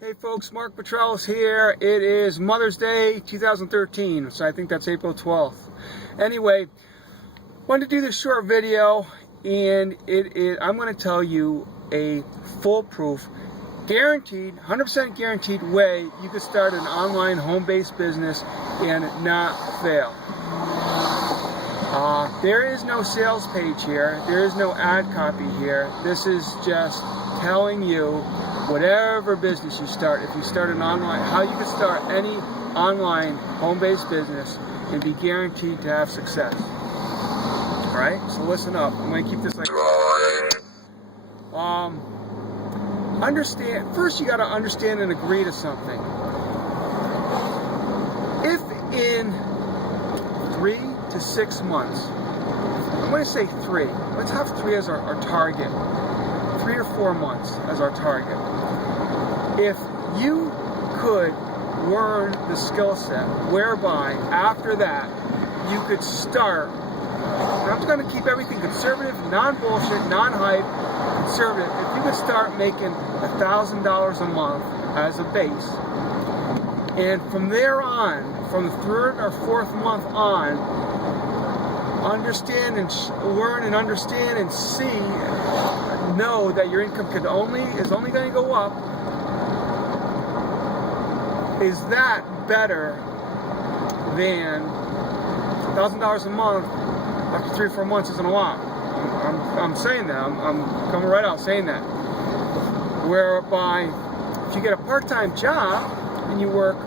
Hey folks, Mark Petralis here. It is Mother's Day 2013, so I think that's April 12th. Anyway, wanted to do this short video, and I'm going to tell you a foolproof, guaranteed, 100% guaranteed way you could start an online home-based business and not fail. There is no sales page here. There is no ad copy here. This is just telling you whatever business you start, if you start an online, how you can start any online home-based business and be guaranteed to have success. Alright, so listen up. I'm going to keep this like understand, first you got to understand and agree to something. If in 3 to 6 months, I'm going to say 3, let's have 3 as our target, 3 or 4 months as our target. If you could learn the skill set whereby after that you could start, and I'm going to keep everything conservative, non-bullshit, non-hype, conservative. If you could start making $1,000 a month as a base, and from there on, from the 3rd or 4th month on, understand and learn and understand and see, know that your income is only going to go up. Is that better than $1,000 a month after 3 or 4 months isn't a lot? I'm saying that. I'm coming right out saying that. Whereby, if you get a part-time job and you work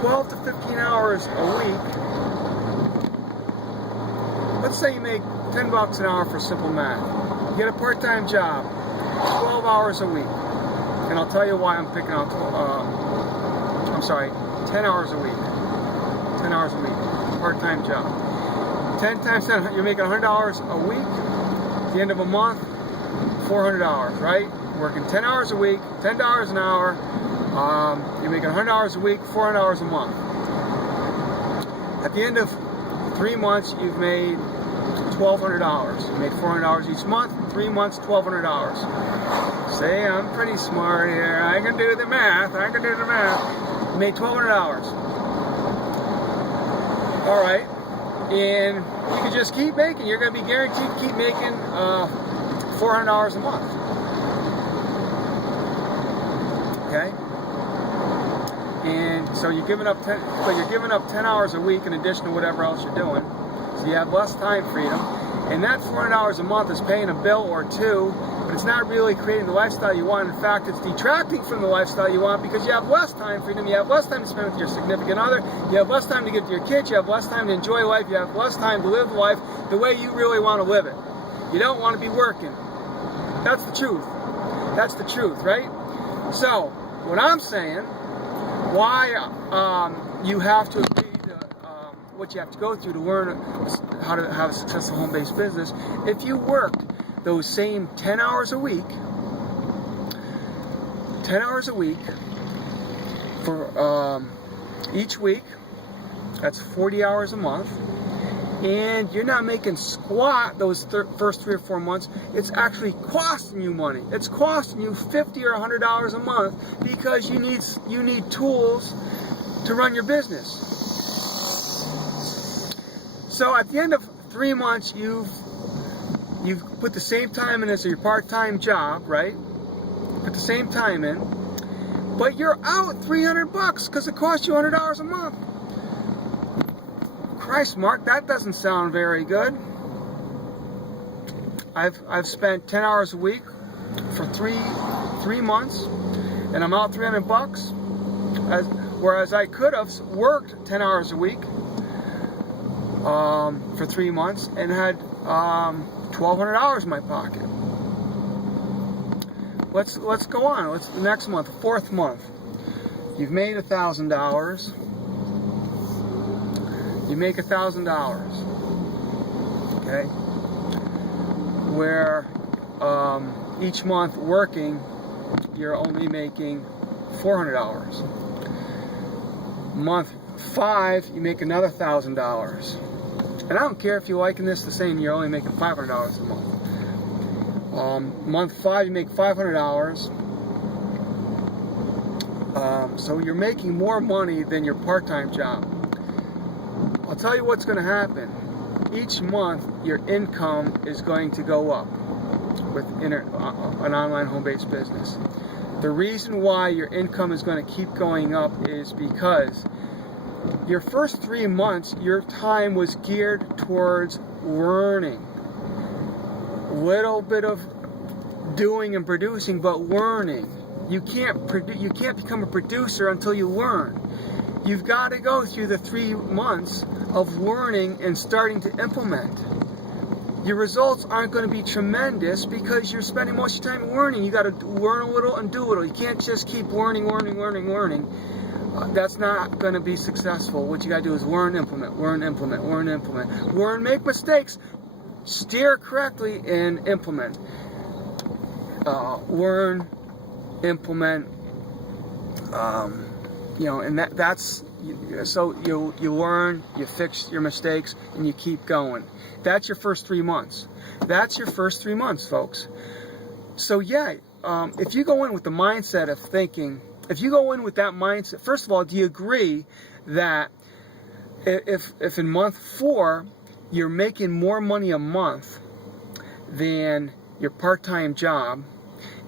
12 to 15 hours a week, let's say you make $10 an hour for simple math. You get a part-time job, 12 hours a week. And I'll tell you why I'm picking out, 10 hours a week. 10 hours a week, part-time job. 10 times 10, you're making $100 a week. At the end of a month, $400, right? Working 10 hours a week, $10 an hour. You're making $100 a week, $400 a month. At the end of 3 months, you've made $1,200. You made $400 each month, 3 months, $1,200. Say, I'm pretty smart here. I can do the math. You made $1,200. All right, and you can just keep making. You're going to be guaranteed to keep making $400 a month. Okay. And so you're giving up 10 hours a week in addition to whatever else you're doing. So you have less time freedom, and that $400 a month is paying a bill or two, but it's not really creating the lifestyle you want. In fact, it's detracting from the lifestyle you want because you have less time freedom, you have less time to spend with your significant other, you have less time to get to your kids, you have less time to enjoy life, you have less time to live life the way you really want to live it. You don't want to be working. That's the truth. That's the truth, right? So, what I'm saying, why you have to agree to what you have to go through to learn how to have a successful home-based business. If you worked those same 10 hours a week, for each week, that's 40 hours a month, and you're not making squat those first 3 or 4 months, it's actually costing you money. It's costing you $50 or $100 a month because you need tools to run your business. So at the end of 3 months, you've put the same time in as your part-time job, right? Put the same time in, but you're out $300 because it costs you $100 a month. Christ, Mark, that doesn't sound very good. I've spent 10 hours a week for three months, and I'm out $300. Whereas I could have worked 10 hours a week for 3 months and had $1,200 in my pocket. Let's go on. The next month, 4th month. You've made $1,000. You make $1,000. Okay. Where each month working, you're only making $400. Month 5, you make another $1,000. And I don't care if you're liking this the same, you're only making $500 a month. Month 5, you make $500. So you're making more money than your part-time job. I'll tell you what's going to happen. Each month, your income is going to go up with an online home-based business. The reason why your income is going to keep going up is because your first 3 months, your time was geared towards learning. Little bit of doing and producing, but learning. You can't become a producer until you learn. You've got to go through the 3 months of learning and starting to implement. Your results aren't going to be tremendous because you're spending most of your time learning. You got to learn a little and do a little. You can't just keep learning. That's not going to be successful. What you got to do is learn, implement, learn, make mistakes, steer correctly, and implement. Learn, implement. And that's so you learn, you fix your mistakes, and you keep going. That's your first 3 months. That's your first 3 months, folks. So yeah, if you go in with the mindset of thinking, if you go in with that mindset, first of all, do you agree that if in month 4 you're making more money a month than your part-time job,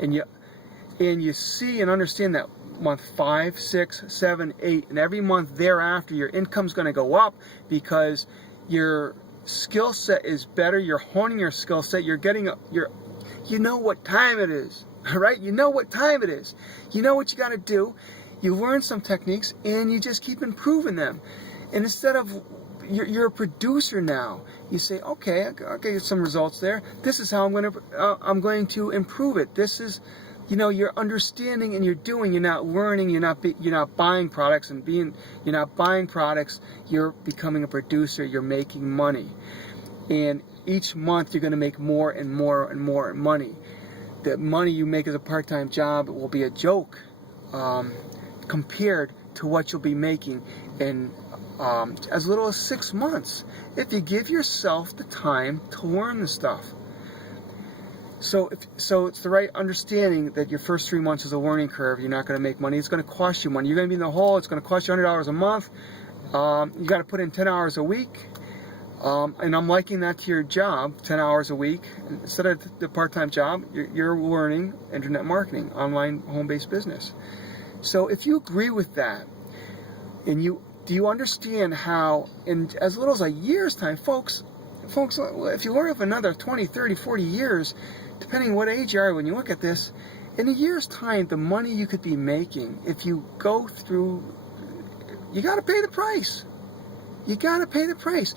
and you see and understand that month 5, 6, 7, 8, and every month thereafter, your income's going to go up because your skill set is better. You're honing your skill set. You're getting you know what time it is, right? You know what time it is. You know what you got to do. You learn some techniques, and you just keep improving them. And instead of you're a producer now, you say, okay, I'll get some results there. This is how I'm going to improve it. This is, you're understanding and you're doing. You're not learning. You're not buying products you're not buying products. You're becoming a producer. You're making money, and each month you're going to make more and more and more money. The money you make as a part-time job will be a joke compared to what you'll be making in as little as 6 months if you give yourself the time to learn the stuff. So it's the right understanding that your first 3 months is a learning curve. You're not going to make money. It's going to cost you money. You're going to be in the hole. It's going to cost you $100 a month. You got to put in 10 hours a week. And I'm liking that to your job, 10 hours a week. Instead of the part-time job, you're learning internet marketing, online home-based business. So if you agree with that, and do you understand how in as little as a year's time, folks, if you learn of another 20, 30, 40 years, depending what age you are when you look at this, in a year's time, the money you could be making, if you go through, you got to pay the price. You got to pay the price.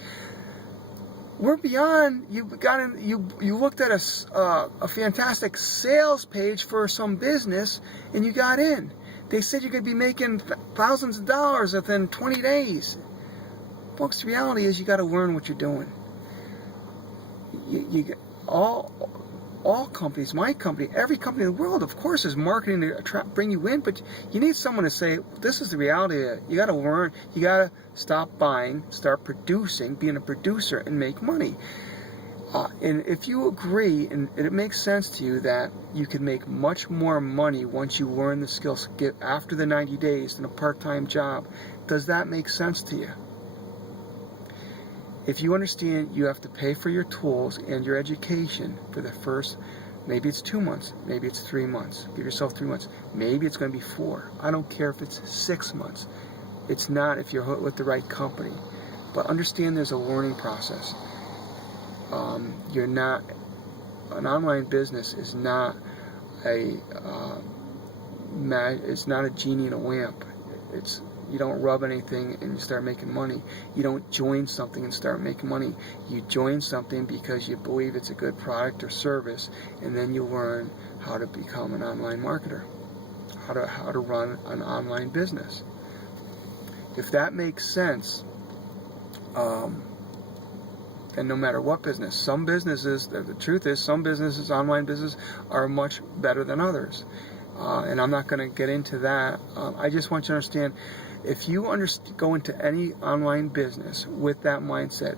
We're beyond, you looked at a fantastic sales page for some business, and you got in. They said you could be making thousands of dollars within 20 days. Folks, the reality is you got to learn what you're doing. All companies, my company, every company in the world, of course, is marketing to bring you in, but you need someone to say, this is the reality of it. You got to learn. You got to stop buying, start producing, being a producer, and make money. And if you agree, and it makes sense to you that you can make much more money once you learn the skills after the 90 days than a part-time job, does that make sense to you? If you understand you have to pay for your tools and your education for the first, maybe it's 2 months, maybe it's 3 months. Give yourself 3 months. Maybe it's going to be 4. I don't care if it's 6 months. It's not if you're with the right company. But understand there's a learning process. You're not, an online business is not it's not a genie in a lamp. You don't rub anything and you start making money. You don't join something and start making money. You join something because you believe it's a good product or service, and then you learn how to become an online marketer, how to run an online business. If that makes sense, and no matter what business, some businesses, the truth is, some businesses, online businesses, are much better than others. And I'm not going to get into that. I just want you to understand, if you go into any online business with that mindset,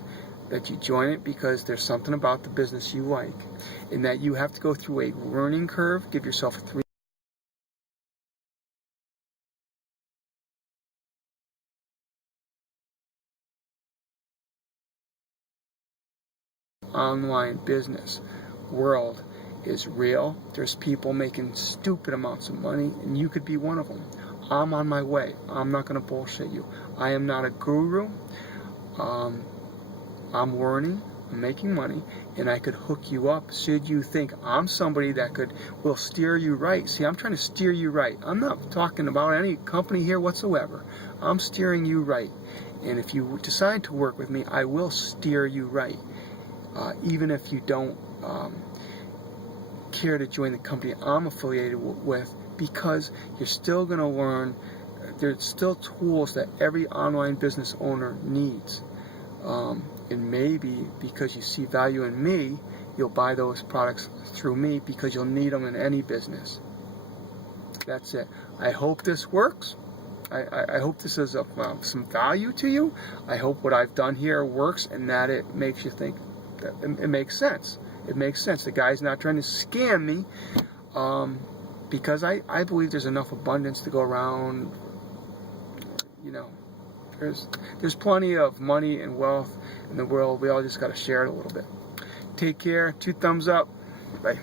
that you join it because there's something about the business you like, and that you have to go through a learning curve, give yourself 3 online business world is real. There's people making stupid amounts of money, and you could be one of them. I'm on my way. I'm not going to bullshit you. I am not a guru. I'm learning, I'm making money, and I could hook you up should you think I'm somebody that will steer you right. See, I'm trying to steer you right. I'm not talking about any company here whatsoever. I'm steering you right. And if you decide to work with me, I will steer you right. Even if you don't care to join the company I'm affiliated with, because you're still going to learn. There's still tools that every online business owner needs. And maybe because you see value in me, you'll buy those products through me because you'll need them in any business. That's it. I hope this works. I hope this is of some value to you. I hope what I've done here works and that it makes you think that it makes sense. It makes sense. The guy's not trying to scam me because I believe there's enough abundance to go around. You know, there's plenty of money and wealth in the world. We all just got to share it a little bit. Take care. 2 thumbs up. Bye.